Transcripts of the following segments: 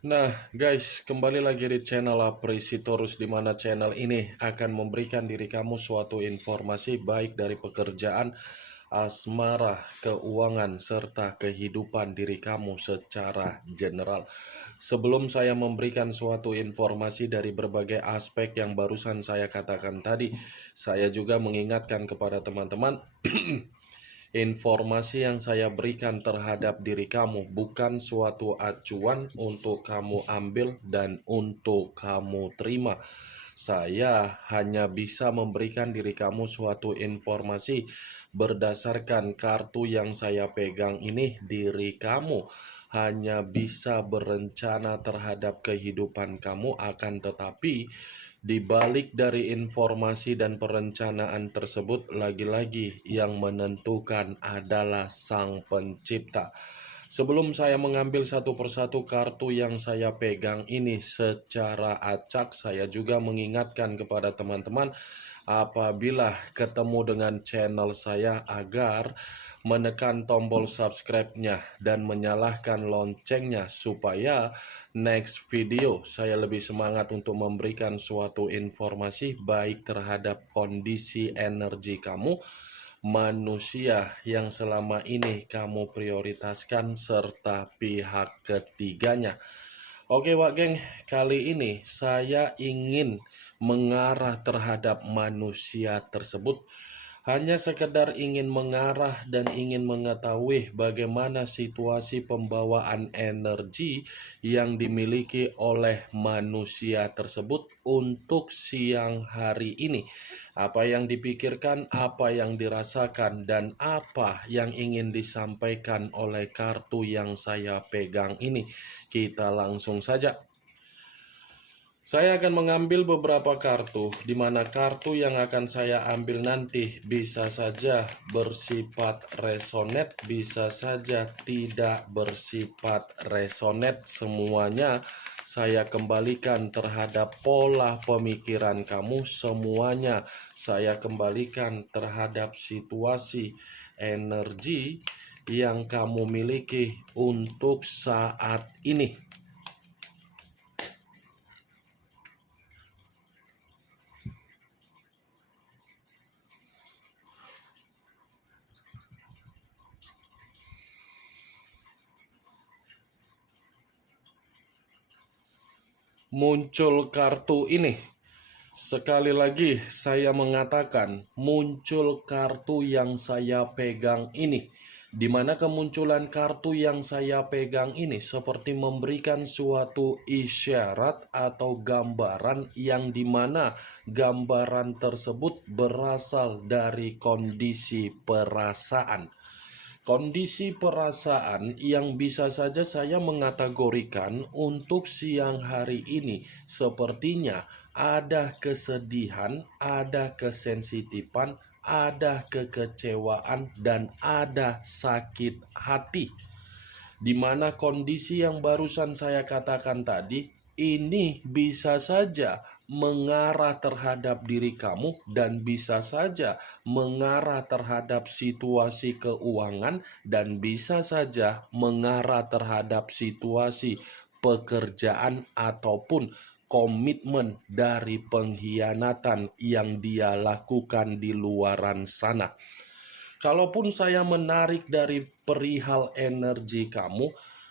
Nah, guys, kembali lagi di channel Apresitorus, di mana channel ini akan memberikan diri kamu suatu informasi baik dari pekerjaan, asmara, keuangan, serta kehidupan diri kamu secara general. Sebelum saya memberikan suatu informasi dari berbagai aspek yang barusan saya katakan tadi, saya juga mengingatkan kepada teman-teman informasi yang saya berikan terhadap diri kamu bukan suatu acuan untuk kamu ambil dan untuk kamu terima. Saya hanya bisa memberikan diri kamu suatu informasi berdasarkan kartu yang saya pegang ini. Diri kamu hanya bisa berencana terhadap kehidupan kamu, akan tetapi di balik dari informasi dan perencanaan tersebut, lagi-lagi yang menentukan adalah Sang Pencipta. Sebelum saya mengambil satu persatu kartu yang saya pegang ini secara acak, saya juga mengingatkan kepada teman-teman apabila ketemu dengan channel saya agar menekan tombol subscribe-nya dan menyalakan loncengnya supaya next video saya lebih semangat untuk memberikan suatu informasi baik terhadap kondisi energi kamu, manusia yang selama ini kamu prioritaskan, serta pihak ketiganya. Oke Wak Geng, kali ini saya ingin mengarah terhadap manusia tersebut. Hanya sekedar ingin mengarah dan ingin mengetahui bagaimana situasi pembawaan energi yang dimiliki oleh manusia tersebut untuk siang hari ini. Apa yang dipikirkan, apa yang dirasakan, dan apa yang ingin disampaikan oleh kartu yang saya pegang ini. Kita langsung saja. Saya akan mengambil beberapa kartu, di mana kartu yang akan saya ambil nanti bisa saja bersifat resonate, bisa saja tidak bersifat resonate. Semuanya saya kembalikan terhadap pola pemikiran kamu, semuanya saya kembalikan terhadap situasi energi yang kamu miliki untuk saat ini. Muncul kartu ini. Sekali lagi saya mengatakan muncul kartu yang saya pegang ini. Di mana kemunculan kartu yang saya pegang ini seperti memberikan suatu isyarat atau gambaran yang dimana gambaran tersebut berasal dari kondisi perasaan. Kondisi perasaan yang bisa saja saya mengategorikan untuk siang hari ini sepertinya ada kesedihan, ada kesensitifan, ada kekecewaan, dan ada sakit hati. Di mana kondisi yang barusan saya katakan tadi, ini bisa saja mengarah terhadap diri kamu dan bisa saja mengarah terhadap situasi keuangan dan bisa saja mengarah terhadap situasi pekerjaan ataupun komitmen dari pengkhianatan yang dia lakukan di luaran sana. Kalaupun saya menarik dari perihal energi kamu,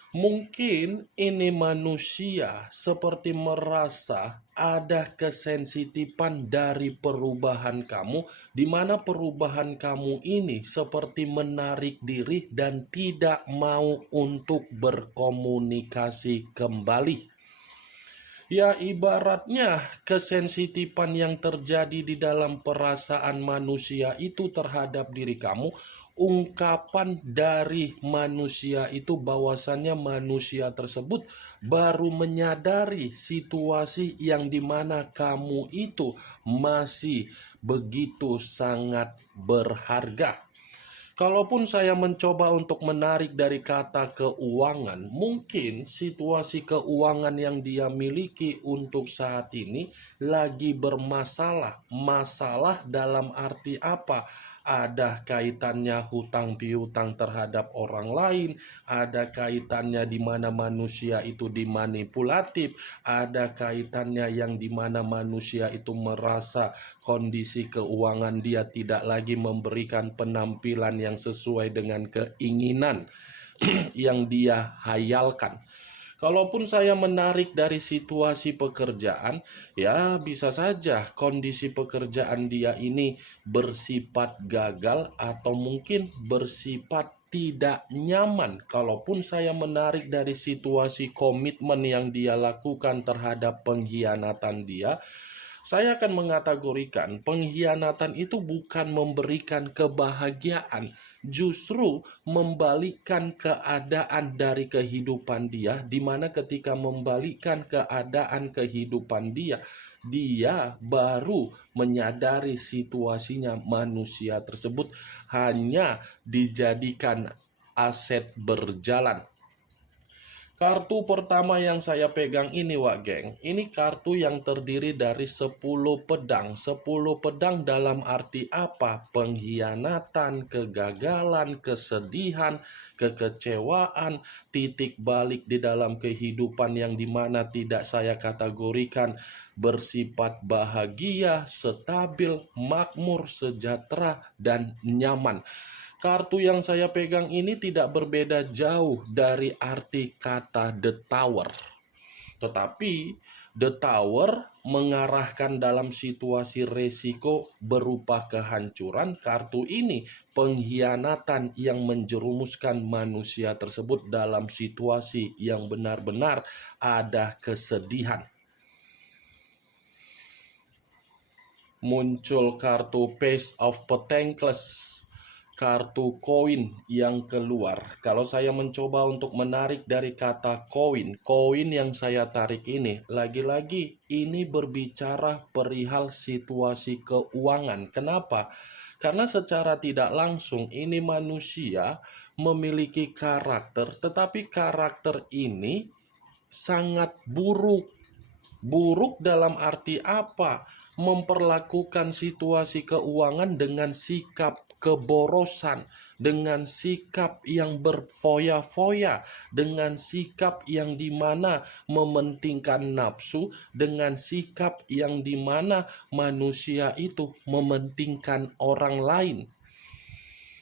mungkin ini manusia seperti merasa ada kesensitifan dari perubahan kamu, di mana perubahan kamu ini seperti menarik diri dan tidak mau untuk berkomunikasi kembali. Ya, ibaratnya kesensitifan yang terjadi di dalam perasaan manusia itu terhadap diri kamu, ungkapan dari manusia itu bahwasannya manusia tersebut baru menyadari situasi yang dimana kamu itu masih begitu sangat berharga. Kalaupun saya mencoba untuk menarik dari kata keuangan, mungkin situasi keuangan yang dia miliki untuk saat ini lagi bermasalah. Masalah dalam arti apa? Ada kaitannya hutang piutang terhadap orang lain, ada kaitannya di mana manusia itu dimanipulatif, ada kaitannya yang di mana manusia itu merasa kondisi keuangan dia tidak lagi memberikan penampilan yang sesuai dengan keinginan yang dia hayalkan. Kalaupun saya menarik dari situasi pekerjaan, ya bisa saja kondisi pekerjaan dia ini bersifat gagal atau mungkin bersifat tidak nyaman. Kalaupun saya menarik dari situasi komitmen yang dia lakukan terhadap pengkhianatan dia, saya akan mengategorikan pengkhianatan itu bukan memberikan kebahagiaan, justru membalikkan keadaan dari kehidupan dia, di mana ketika membalikkan keadaan kehidupan dia, dia baru menyadari situasinya manusia tersebut hanya dijadikan aset berjalan. Kartu pertama yang saya pegang ini, Wak Geng, ini kartu yang terdiri dari 10 pedang. 10 pedang dalam arti apa? Pengkhianatan, kegagalan, kesedihan, kekecewaan, titik balik di dalam kehidupan yang dimana tidak saya kategorikan bersifat bahagia, stabil, makmur, sejahtera, dan nyaman. Kartu yang saya pegang ini tidak berbeda jauh dari arti kata The Tower. Tetapi The Tower mengarahkan dalam situasi resiko berupa kehancuran. Kartu ini pengkhianatan yang menjerumuskan manusia tersebut dalam situasi yang benar-benar ada kesedihan. Muncul kartu Page of Pentacles, kartu koin yang keluar. Kalau saya mencoba untuk menarik dari kata koin, koin yang saya tarik ini, lagi-lagi ini berbicara perihal situasi keuangan. Kenapa? Karena secara tidak langsung ini manusia memiliki karakter, tetapi karakter ini sangat buruk. Buruk dalam arti apa? Memperlakukan situasi keuangan dengan sikap keborosan, dengan sikap yang berfoya-foya, dengan sikap yang dimana mementingkan nafsu, dengan sikap yang dimana manusia itu mementingkan orang lain.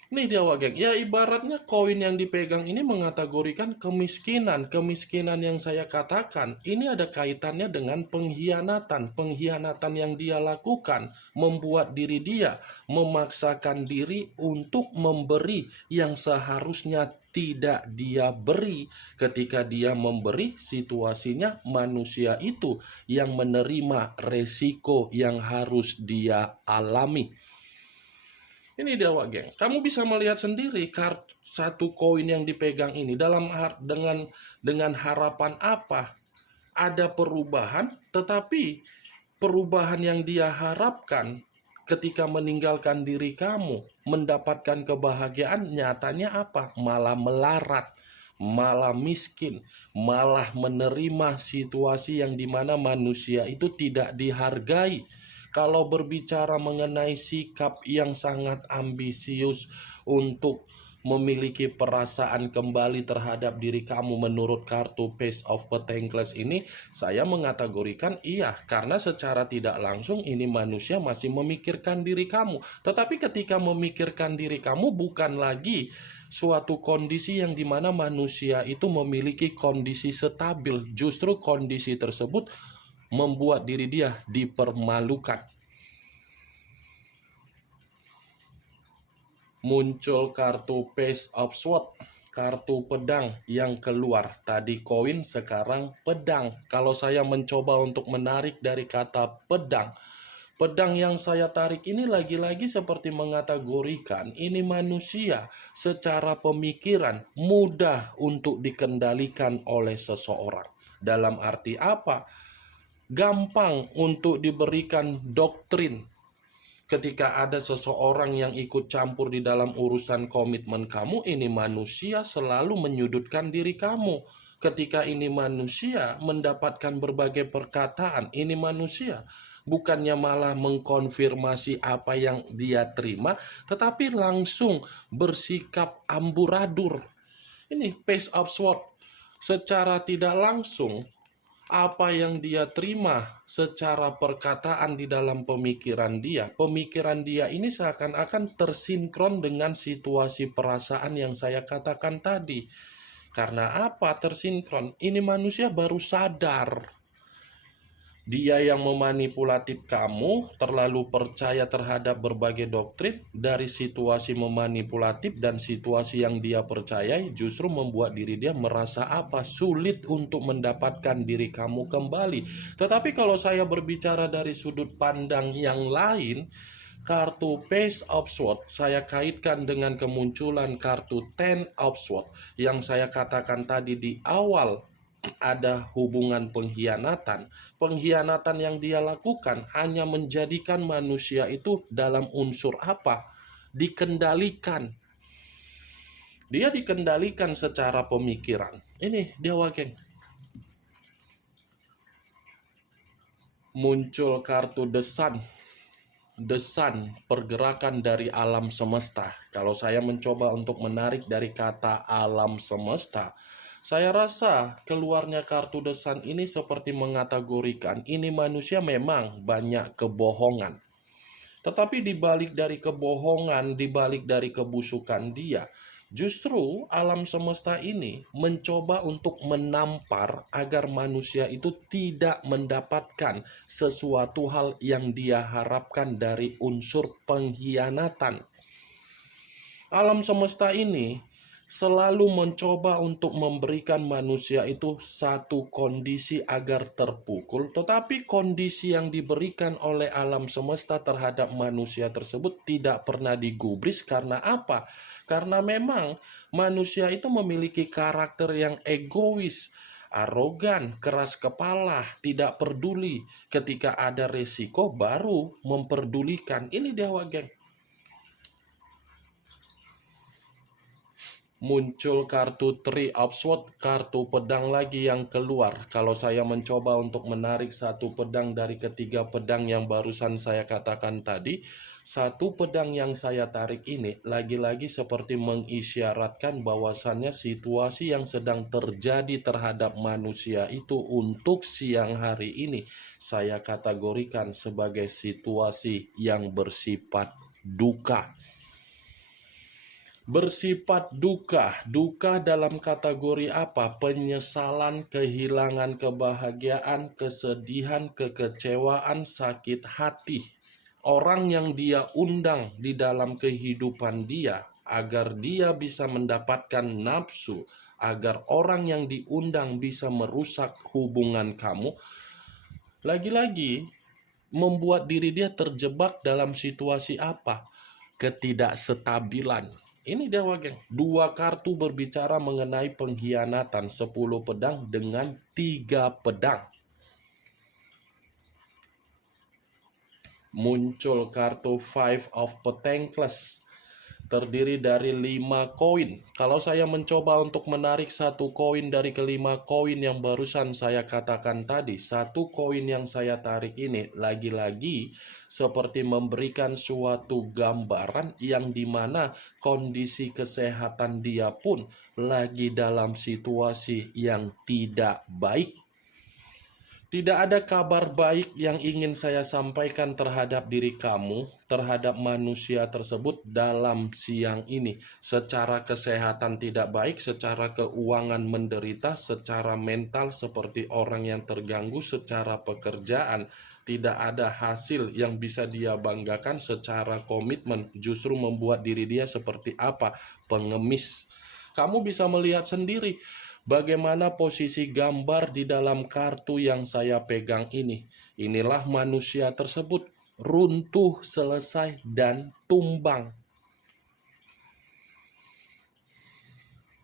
Nih dia, Wak Geng, ya ibaratnya koin yang dipegang ini mengategorikan kemiskinan. Kemiskinan yang saya katakan ini ada kaitannya dengan pengkhianatan. Pengkhianatan yang dia lakukan membuat diri dia memaksakan diri untuk memberi yang seharusnya tidak dia beri. Ketika dia memberi, situasinya manusia itu yang menerima resiko yang harus dia alami. Ini dia, Wak Geng. Kamu bisa melihat sendiri satu koin yang dipegang ini dengan harapan apa? Ada perubahan, tetapi perubahan yang dia harapkan ketika meninggalkan diri kamu, mendapatkan kebahagiaan, nyatanya apa? Malah melarat, malah miskin, malah menerima situasi yang dimana manusia itu tidak dihargai. Kalau berbicara mengenai sikap yang sangat ambisius untuk memiliki perasaan kembali terhadap diri kamu menurut kartu Page of Pentacles ini, saya mengategorikan iya, karena secara tidak langsung ini manusia masih memikirkan diri kamu. Tetapi ketika memikirkan diri kamu bukan lagi suatu kondisi yang dimana manusia itu memiliki kondisi stabil, justru kondisi tersebut membuat diri dia dipermalukan. Muncul kartu Page of Swords, kartu pedang yang keluar. Tadi koin, sekarang pedang. Kalau saya mencoba untuk menarik dari kata pedang, pedang yang saya tarik ini lagi-lagi seperti mengategorikan ini manusia secara pemikiran mudah untuk dikendalikan oleh seseorang. Dalam arti apa? Gampang untuk diberikan doktrin, Ketika ada seseorang yang ikut campur di dalam urusan komitmen kamu, ini manusia selalu menyudutkan diri kamu. Ketika ini manusia mendapatkan berbagai perkataan, ini manusia bukannya malah mengkonfirmasi apa yang dia terima, tetapi langsung bersikap amburadul. Ini pace of sword. Secara tidak langsung, apa yang dia terima secara perkataan di dalam pemikiran dia ini seakan-akan tersinkron dengan situasi perasaan yang saya katakan tadi. Karena apa tersinkron? Ini manusia baru sadar. Dia yang memanipulatif kamu, terlalu percaya terhadap berbagai doktrin, dari situasi memanipulatif dan situasi yang dia percayai justru membuat diri dia merasa apa? Sulit untuk mendapatkan diri kamu kembali. Tetapi kalau saya berbicara dari sudut pandang yang lain, kartu Page of Swords saya kaitkan dengan kemunculan kartu Ten of Swords yang saya katakan tadi di awal. Ada hubungan pengkhianatan. Pengkhianatan yang dia lakukan hanya menjadikan manusia itu dalam unsur apa? Dikendalikan. Dia dikendalikan secara pemikiran. Ini dia wakeng. Muncul kartu The Sun. The Sun, pergerakan dari alam semesta. Kalau saya mencoba untuk menarik dari kata alam semesta, saya rasa keluarnya kartu The Sun ini seperti mengategorikan ini manusia memang banyak kebohongan. Tetapi dibalik dari kebohongan, dibalik dari kebusukan dia, justru alam semesta ini mencoba untuk menampar agar manusia itu tidak mendapatkan sesuatu hal yang dia harapkan dari unsur pengkhianatan. Alam semesta ini selalu mencoba untuk memberikan manusia itu satu kondisi agar terpukul, tetapi kondisi yang diberikan oleh alam semesta terhadap manusia tersebut tidak pernah digubris. Karena apa? Karena memang manusia itu memiliki karakter yang egois, arogan, keras kepala, tidak peduli. Ketika ada resiko baru memperdulikan. Ini Dewa Geng. Muncul kartu Three of Swords, kartu pedang lagi yang keluar. Kalau saya mencoba untuk menarik satu pedang dari ketiga pedang yang barusan saya katakan tadi, satu pedang yang saya tarik ini lagi-lagi seperti mengisyaratkan bahwasannya situasi yang sedang terjadi terhadap manusia itu untuk siang hari ini saya kategorikan sebagai situasi yang bersifat duka. Bersifat duka. Duka dalam kategori apa? Penyesalan, kehilangan kebahagiaan, kesedihan, kekecewaan, sakit hati. Orang yang dia undang di dalam kehidupan dia agar dia bisa mendapatkan nafsu, agar orang yang diundang bisa merusak hubungan kamu, lagi-lagi membuat diri dia terjebak dalam situasi apa? Ketidakstabilan. Ini Dewa Geng. Dua kartu berbicara mengenai pengkhianatan. 10 pedang dengan 3 pedang. Muncul kartu Five of Pentacles. Terdiri dari 5 koin. Kalau saya mencoba untuk menarik satu koin dari kelima koin yang barusan saya katakan tadi, satu koin yang saya tarik ini lagi-lagi seperti memberikan suatu gambaran yang dimana kondisi kesehatan dia pun lagi dalam situasi yang tidak baik. Tidak ada kabar baik yang ingin saya sampaikan terhadap diri kamu, terhadap manusia tersebut dalam siang ini. Secara kesehatan tidak baik, secara keuangan menderita, secara mental seperti orang yang terganggu, secara pekerjaan tidak ada hasil yang bisa dia banggakan, secara komitmen justru membuat diri dia seperti apa? Pengemis. Kamu bisa melihat sendiri bagaimana posisi gambar di dalam kartu yang saya pegang ini. Inilah manusia tersebut runtuh, selesai, dan tumbang.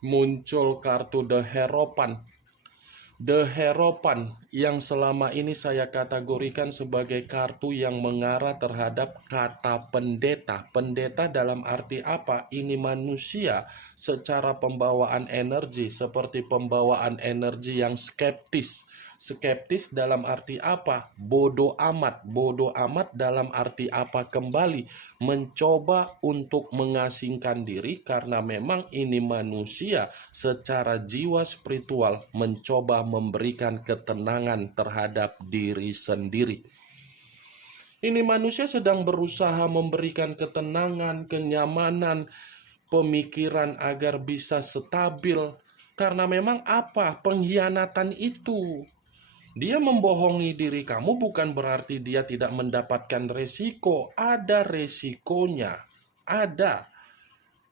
Muncul kartu The Hierophant. The Hierophant yang selama ini saya kategorikan sebagai kartu yang mengarah terhadap kata pendeta. Pendeta dalam arti apa? Ini manusia secara pembawaan energi, seperti pembawaan energi yang skeptis. Skeptis dalam arti apa? Bodoh amat. Bodoh amat dalam arti apa kembali? Mencoba untuk mengasingkan diri karena memang ini manusia secara jiwa spiritual mencoba memberikan ketenangan terhadap diri sendiri. Ini manusia sedang berusaha memberikan ketenangan, kenyamanan, pemikiran agar bisa stabil. Karena memang apa? Pengkhianatan itu. Dia membohongi diri kamu bukan berarti dia tidak mendapatkan resiko. Ada resikonya. Ada.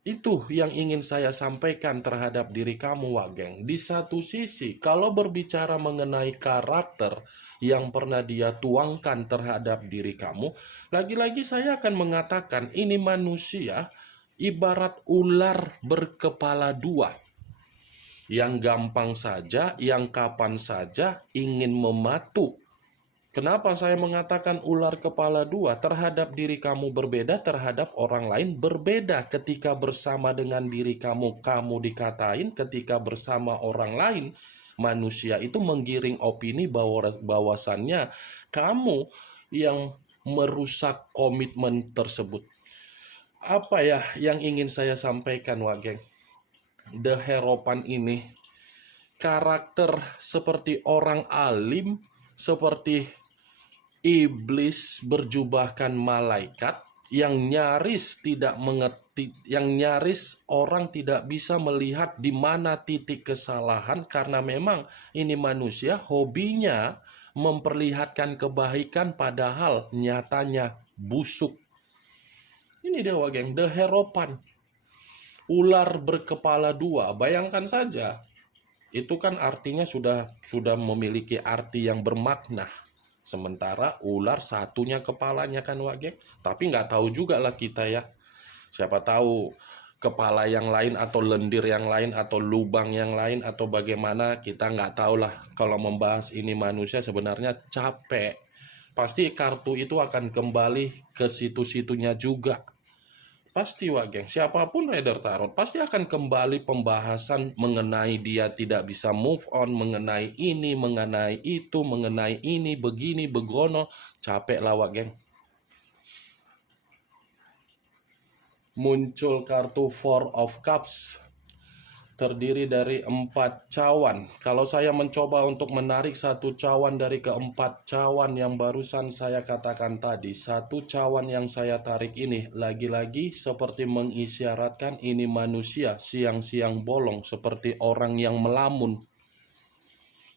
Itu yang ingin saya sampaikan terhadap diri kamu, Wageng. Di satu sisi, kalau berbicara mengenai karakter yang pernah dia tuangkan terhadap diri kamu, lagi-lagi saya akan mengatakan ini manusia ibarat ular berkepala dua. Yang gampang saja, yang kapan saja ingin mematuk. Kenapa saya mengatakan ular kepala dua? Terhadap diri kamu berbeda, terhadap orang lain berbeda. Ketika bersama dengan diri kamu, kamu dikatain. Ketika bersama orang lain, manusia itu menggiring opini bahwasannya kamu yang merusak komitmen tersebut. Apa ya yang ingin saya sampaikan, Wageng? The Hierophant ini karakter seperti orang alim, seperti iblis berjubahkan malaikat yang nyaris tidak mengerti, yang nyaris orang tidak bisa melihat di mana titik kesalahan karena memang ini manusia hobinya memperlihatkan kebaikan padahal nyatanya busuk. Ini dia, Wageng, The Hierophant. Ular berkepala dua, bayangkan saja. Itu kan artinya sudah memiliki arti yang bermakna. Sementara ular satunya kepalanya kan, Wageng. Tapi nggak tahu juga lah kita ya. Siapa tahu kepala yang lain atau lendir yang lain atau lubang yang lain atau bagaimana, kita nggak tahu lah. Kalau membahas ini manusia sebenarnya capek. Pasti kartu itu akan kembali ke situ-situnya juga. Pasti, Wageng, siapapun reader tarot pasti akan kembali pembahasan mengenai dia tidak bisa move on, mengenai ini, mengenai itu, mengenai ini, begini, begono. Capek lah, Wageng. Muncul kartu Four of Cups. Terdiri dari 4 cawan. Kalau saya mencoba untuk menarik satu cawan dari keempat cawan yang barusan saya katakan tadi, satu cawan yang saya tarik ini lagi-lagi seperti mengisyaratkan ini manusia siang-siang bolong, seperti orang yang melamun.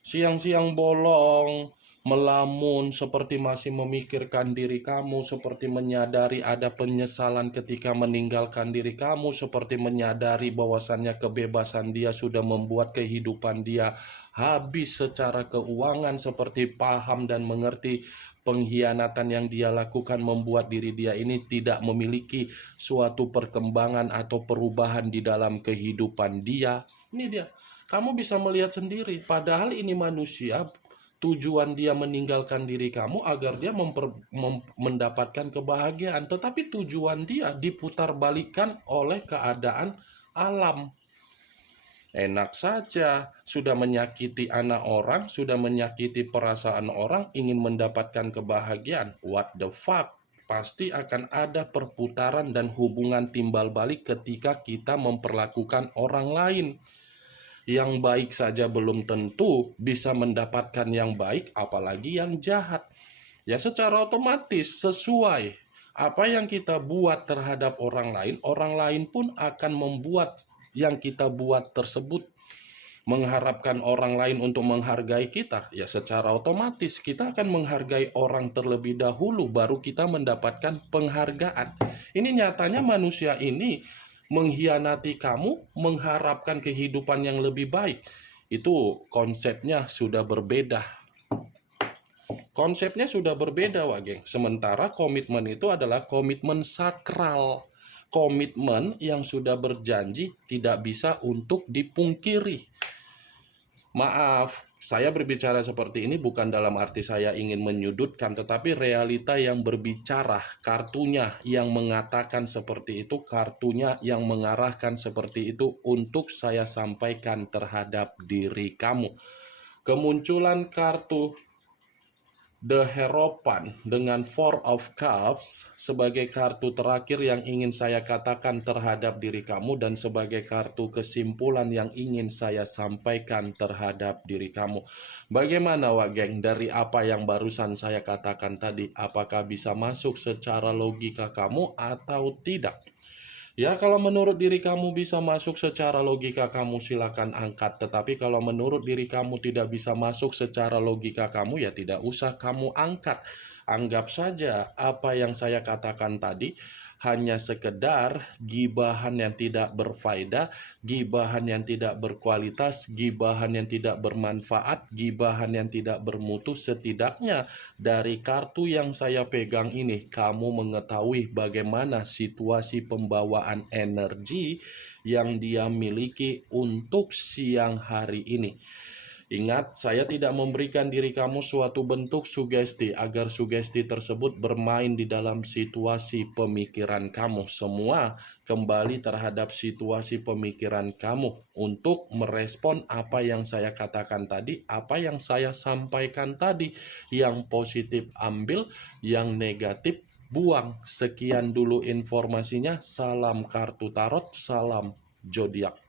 Siang-siang bolong, melamun, seperti masih memikirkan diri kamu, seperti menyadari ada penyesalan ketika meninggalkan diri kamu, seperti menyadari bahwasannya kebebasan dia sudah membuat kehidupan dia habis secara keuangan, seperti paham dan mengerti pengkhianatan yang dia lakukan membuat diri dia ini tidak memiliki suatu perkembangan atau perubahan di dalam kehidupan dia. Ini dia. Kamu bisa melihat sendiri, padahal ini manusia, tujuan dia meninggalkan diri kamu agar dia mendapatkan kebahagiaan. Tetapi tujuan dia diputarbalikkan oleh keadaan alam. Enak saja, sudah menyakiti anak orang, sudah menyakiti perasaan orang, ingin mendapatkan kebahagiaan. What the fuck? Pasti akan ada perputaran dan hubungan timbal balik ketika kita memperlakukan orang lain. Yang baik saja belum tentu bisa mendapatkan yang baik, apalagi yang jahat. Ya secara otomatis sesuai apa yang kita buat terhadap orang lain pun akan membuat yang kita buat tersebut. Mengharapkan orang lain untuk menghargai kita, ya secara otomatis kita akan menghargai orang terlebih dahulu, baru kita mendapatkan penghargaan. Ini nyatanya manusia ini mengkhianati kamu, mengharapkan kehidupan yang lebih baik. Itu konsepnya sudah berbeda. Konsepnya sudah berbeda, Wageng. Sementara komitmen itu adalah komitmen sakral. Komitmen yang sudah berjanji tidak bisa untuk dipungkiri. Maaf, saya berbicara seperti ini bukan dalam arti saya ingin menyudutkan, tetapi realita yang berbicara, kartunya yang mengatakan seperti itu, kartunya yang mengarahkan seperti itu untuk saya sampaikan terhadap diri kamu. Kemunculan kartu The Hierophant dengan Four of Cups sebagai kartu terakhir yang ingin saya katakan terhadap diri kamu dan sebagai kartu kesimpulan yang ingin saya sampaikan terhadap diri kamu. Bagaimana Wak Geng dari apa yang barusan saya katakan tadi? Apakah bisa masuk secara logika kamu atau tidak? Ya, kalau menurut diri kamu bisa masuk secara logika kamu silakan angkat. Tetapi kalau menurut diri kamu tidak bisa masuk secara logika kamu ya tidak usah kamu angkat. Anggap saja apa yang saya katakan tadi hanya sekedar gibahan yang tidak berfaedah, gibahan yang tidak berkualitas, gibahan yang tidak bermanfaat, gibahan yang tidak bermutu. Setidaknya dari kartu yang saya pegang ini, kamu mengetahui bagaimana situasi pembawaan energi yang dia miliki untuk siang hari ini. Ingat, saya tidak memberikan diri kamu suatu bentuk sugesti agar sugesti tersebut bermain di dalam situasi pemikiran kamu. Semua kembali terhadap situasi pemikiran kamu untuk merespon apa yang saya katakan tadi, apa yang saya sampaikan tadi. Yang positif ambil, yang negatif buang. Sekian dulu informasinya. Salam kartu tarot, salam zodiak.